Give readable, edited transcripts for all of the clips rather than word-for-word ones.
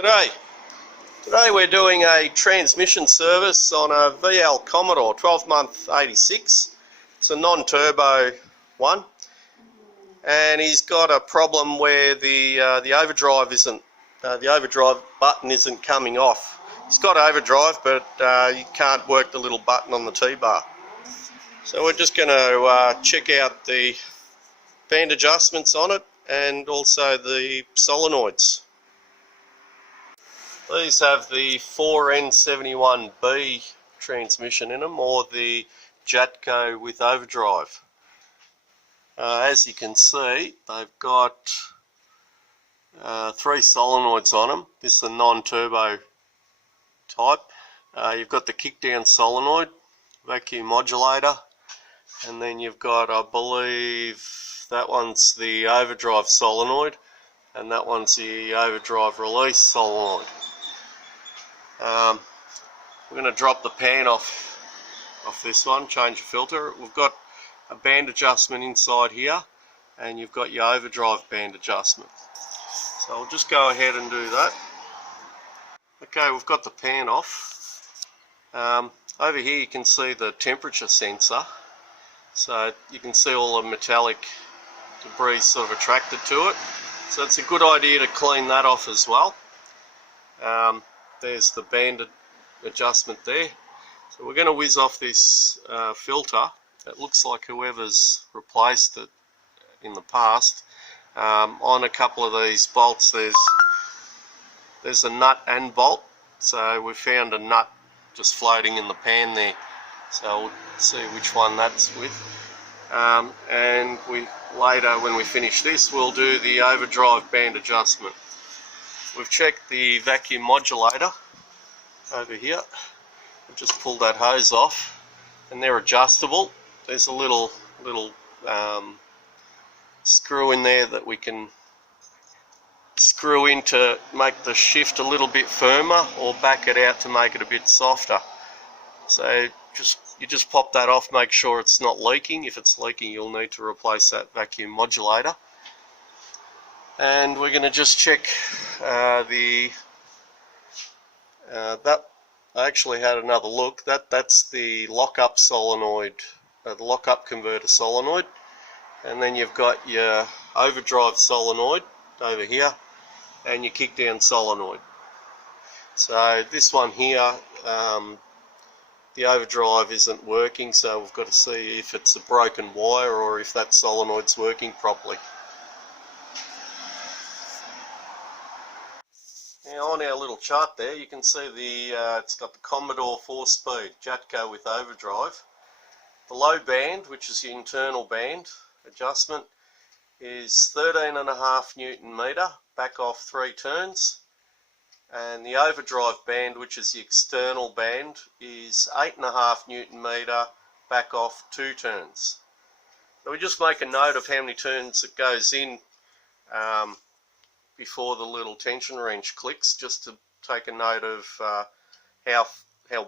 G'day. Today we're doing a transmission service on a VL Commodore 12-month 86. It's a non-turbo one, and he's got a problem where the overdrive isn't, the overdrive button isn't coming off. He's got overdrive, but you can't work the little button on the T-bar. So we're just going to check out the band adjustments on it and also the solenoids. These have the E4N71B transmission in them, or the Jatco with overdrive. As you can see, they've got 3 solenoids on them. This is a non-turbo type. You've got the kickdown solenoid, vacuum modulator, and then you've got, I believe, that one's the overdrive solenoid, and that one's the overdrive release solenoid. We're going to drop the pan off this one, change the filter. We've got a band adjustment inside here, and you've got your overdrive band adjustment. So I'll just go ahead and do that. Okay, we've got the pan off. Over here you can see the temperature sensor, so you can see all the metallic debris sort of attracted to it. So it's a good idea to clean that off as well. There's the band adjustment there. So we're going to whiz off this filter. It looks like whoever's replaced it in the past. On a couple of these bolts there's a nut and bolt. So we found a nut just floating in the pan there. So we'll see which one that's with. And later when we finish this, we'll do the overdrive band adjustment. We've checked the vacuum modulator over here. We've just pulled that hose off, and they're adjustable. There's a little screw in there that we can screw in to make the shift a little bit firmer, or back it out to make it a bit softer. So you just pop that off, make sure it's not leaking. If it's leaking, you'll need to replace that vacuum modulator. And we're going to just check that I actually had another look. That's the lock-up solenoid, the lock-up converter solenoid, and then you've got your overdrive solenoid over here, and your kickdown solenoid. So this one here, the overdrive isn't working, so we've got to see if it's a broken wire or if that solenoid's working properly. Now on our little chart there, you can see it's got the Commodore 4-speed Jatco with overdrive. The low band, which is the internal band adjustment, is 13.5 Newton meter, back off 3 turns. And the overdrive band, which is the external band, is 8.5 Newton meter, back off 2 turns. So we just make a note of how many turns it goes in before the little tension wrench clicks, just to take a note of how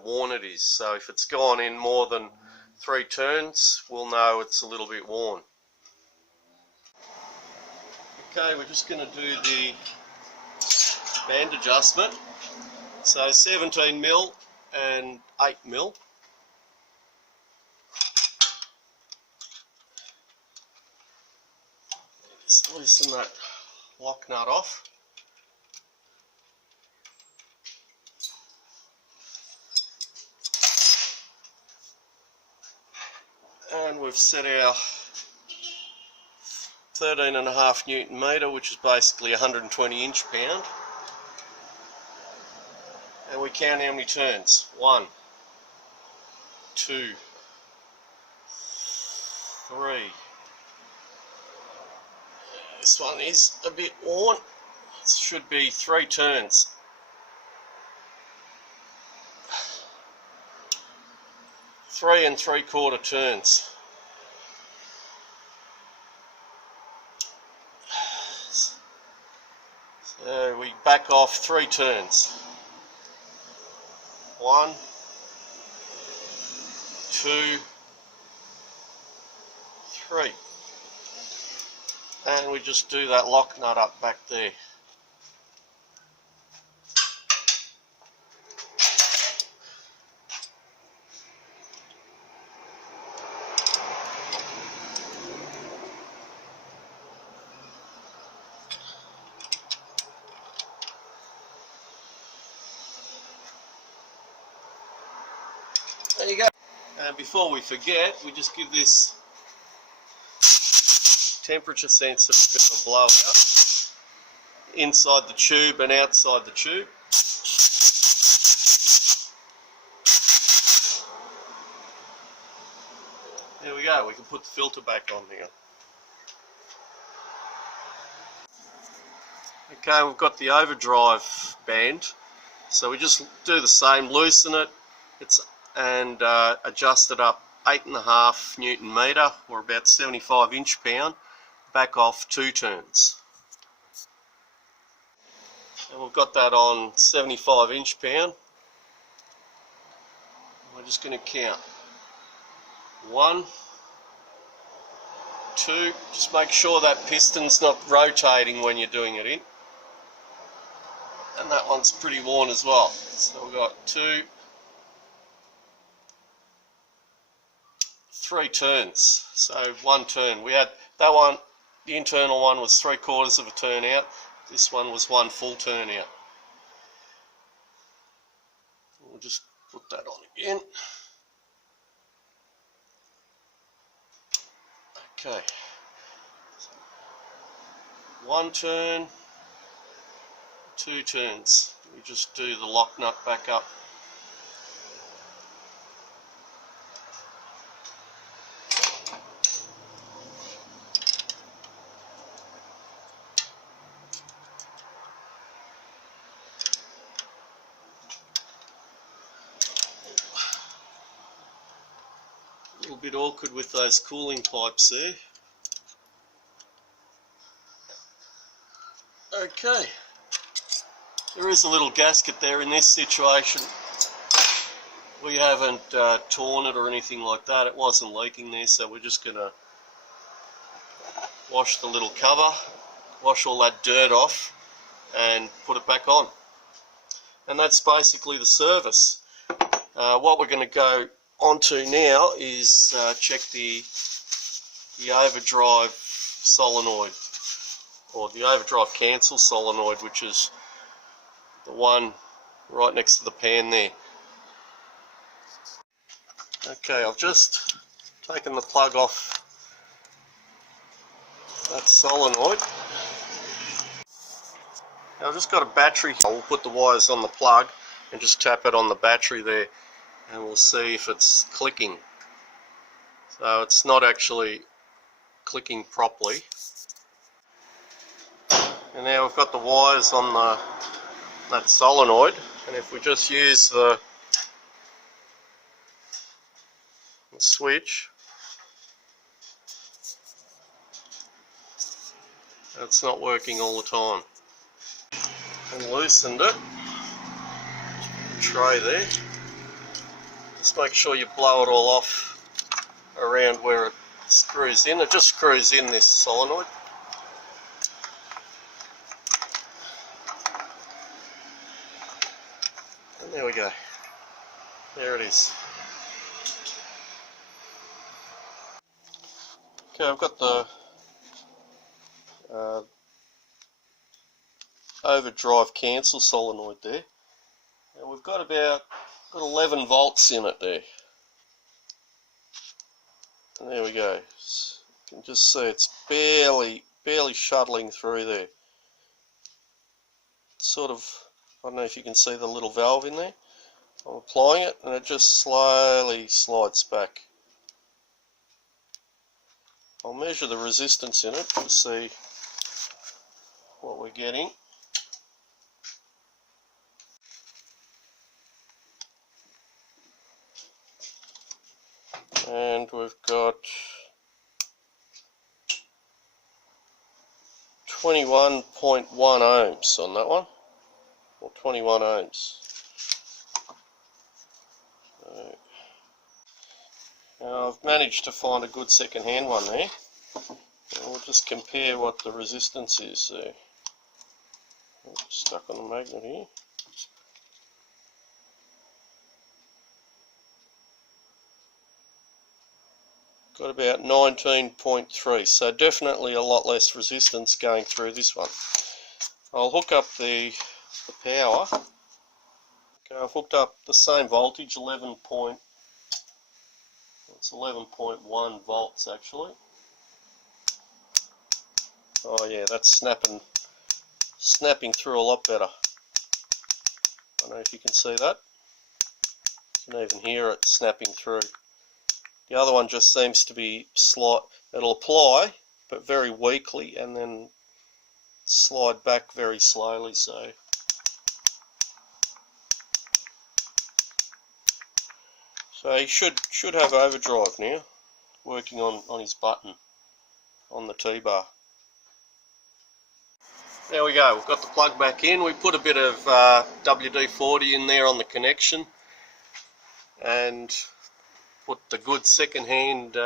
worn it is. So if it's gone in more than 3 turns, we'll know it's a little bit worn. Okay, we're just going to do the band adjustment. So 17mm and 8mm. Just loosen that lock nut off. And we've set our 13.5 Newton meter, which is basically 120 inch-pound. And we count how many turns. 1, 2, 3. This one is a bit worn. It should be 3 turns. 3 3/4 turns. So we back off 3 turns. 1, 2, 3. And we just do that lock nut up back there. And before we forget, we just give this temperature sensor a bit of a blowout inside the tube and outside the tube. There we go, we can put the filter back on here. Okay, we've got the overdrive band, so we just do the same, loosen it and adjust it up 8.5 Newton meter, or about 75 inch-pound, back off 2 turns. And we've got that on 75 inch-pound. We're just going to count 1, 2, just make sure that piston's not rotating when you're doing it in. And that one's pretty worn as well. So we've got 2, 3 turns. So 1 turn. We had that one, the internal one was 3/4 of a turn out. This one was 1 full turn out. We'll just put that on again. Okay. 1 turn. 2 turns. We just do the lock nut back up. A little bit awkward with those cooling pipes there. Okay. There is a little gasket there in this situation. We haven't torn it or anything like that. It wasn't leaking there, so we're just going to wash the little cover, wash all that dirt off and put it back on. And that's basically the service. What we're going to go onto now is check the overdrive solenoid, or the overdrive cancel solenoid, which is the one right next to the pan there. Okay, I've just taken the plug off that solenoid. Now I've just got a battery. We'll put the wires on the plug and just tap it on the battery there, and we'll see if it's clicking. So it's not actually clicking properly. And now we've got the wires on that solenoid, and if we just use the switch, it's not working all the time. And loosened it, tray there. Just make sure you blow it all off around where it screws in. It just screws in this solenoid. There we go. There it is. Okay, I've got the overdrive cancel solenoid there, and we've got about 11 volts in it there. And there we go. You can just see it's barely shuttling through there. It's sort of, I don't know if you can see the little valve in there. I'm applying it and it just slowly slides back. I'll measure the resistance in it to see what we're getting. And we've got 21.1 ohms on that one, or 21 ohms. So, now I've managed to find a good second-hand one there, and we'll just compare what the resistance is there. Stuck on the magnet here. Got about 19.3, so definitely a lot less resistance going through this one. I'll hook up the power. Okay, I've hooked up the same voltage, 11.2 It's 11.1 volts actually. Oh yeah, that's snapping through a lot better. I don't know if you can see that. You can even hear it snapping through. The other one just seems to be it'll apply, but very weakly, and then slide back very slowly. So he should have overdrive now, working on his button on the T-bar. There we go, we've got the plug back in. We put a bit of WD-40 in there on the connection and put the good second-hand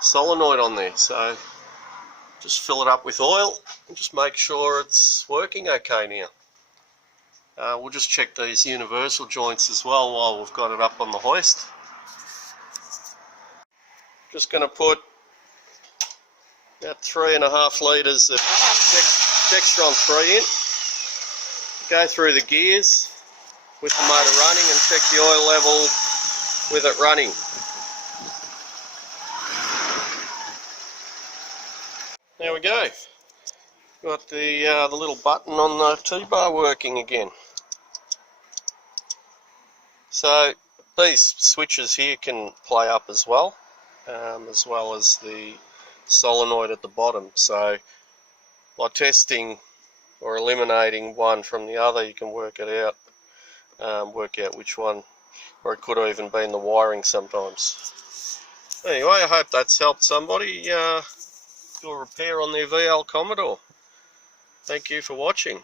solenoid on there. So just fill it up with oil and just make sure it's working okay now. We'll just check these universal joints as well while we've got it up on the hoist. Just going to put about 3.5 litres of Dextron 3 in. Go through the gears with the motor running and check the oil level with it running. There we go. Got the little button on the T-bar working again. So these switches here can play up as well as the solenoid at the bottom. So by testing or eliminating one from the other, you can work it out, work out which one, or it could have even been the wiring sometimes. Anyway, I hope that's helped somebody do a repair on their VL Commodore. Thank you for watching.